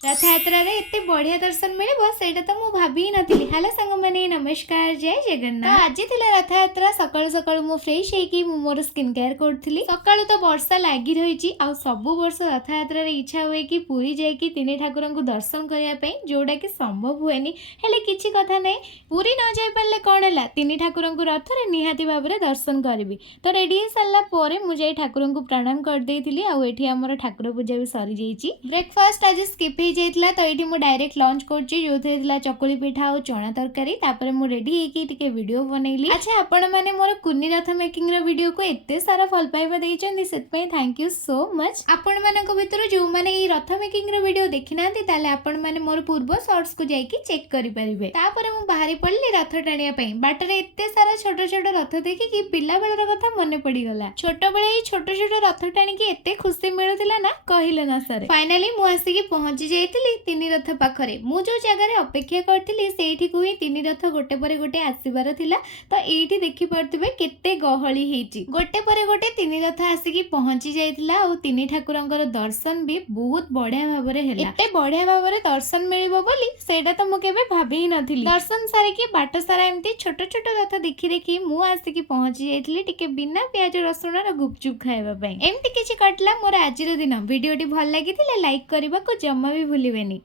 रथयात्रा रे एते बढ़िया दर्शन मिलिबो सेटा तो मु भाबी ही नथिली। हेलो संग माने नमस्कार जय जगन्नाथ। आज थिला रथयात्रा सकाळु सकाळु मु फ्रेश हेकी मु मोर स्किन केयर करथली। सकाळु तो वर्षा लागी रहिची आ सब वर्ष रथयात्रा रे इच्छा हुए कि पुरी जाय कि तिने ठाकुरन को दर्शन करिया पई जोडा कि संभव हुएनी। हेले किछि कथा नै पुरी न जाय परले कोन हला तिने ठाकुरन को रथ रे निहाती भाबरे दर्शन करबी। तो रेडी हे सल्ला पोरे मु जाय ठाकुरन को प्रणाम कर देइथिली आ एठी हमर ठाकुर पूजा भी सरी जाईची। ब्रेकफास्ट आज स्किप जाइतला तो ये मुझे डायरेक्ट लंच करछि जो थे चकुली पिठा और चना तरकारी तापर मु रेडी हेकी टिके वीडियो बनैली। अच्छा आपण माने मोर कुन्नी रथ मेकिंग रो वीडियो को एते सारा फॉल पाइबा देइचंदी सेत पे थैंक यू सो मच। आपण माने को भितर जो माने ई रथ मेकिंग रो वीडियो देखिनांती ताले आपण माने मोर पूर्व शॉर्ट्स को जाईकी चेक करि परिबे। तापर मु बाहरी पड़ली रथ टाणिया पई बाटरे एते सारा छोट छोट रथ देखि कि पिला बेलर कथा मने पड़ी गला। छोट बेले ई छोट छोट रथ टाणिकी एते खुशी मिलुतिला ना कहिले ना सरे। फाइनली मु आसी पहुंची जाइतिली तीन रथ पाखरे। मु जो जगह अपेक्षा करथिली सेठी को ही तीन रथ गोटे परे गोटे आसीबार थिला। तो एठी देखि परथिबे केते गहळी हेची। गोटे परे गोटे तीन रथ आसीकी पहुंची जाइतिला और तीन ठाकुरंकर दर्शन भी बहुत बढ़िया भाबरे हेला। एते बढ़िया भाबरे दर्शन मिलिबो बोली सेटा तो मु केबे भाबी ही नथिली। दर्शन सारे की बाट सारा एमती छोट छोट रथ देखि देखि मु आसीकी पहुंची जाइतिली टिके बिना प्याज रसुण रो गुपचुप खाइबा पई। एमती किछि कटला मोर आजिर दिन। वीडियोटी भल लागितिले लाइक करबा को जम्मा भी भूलिबेनी।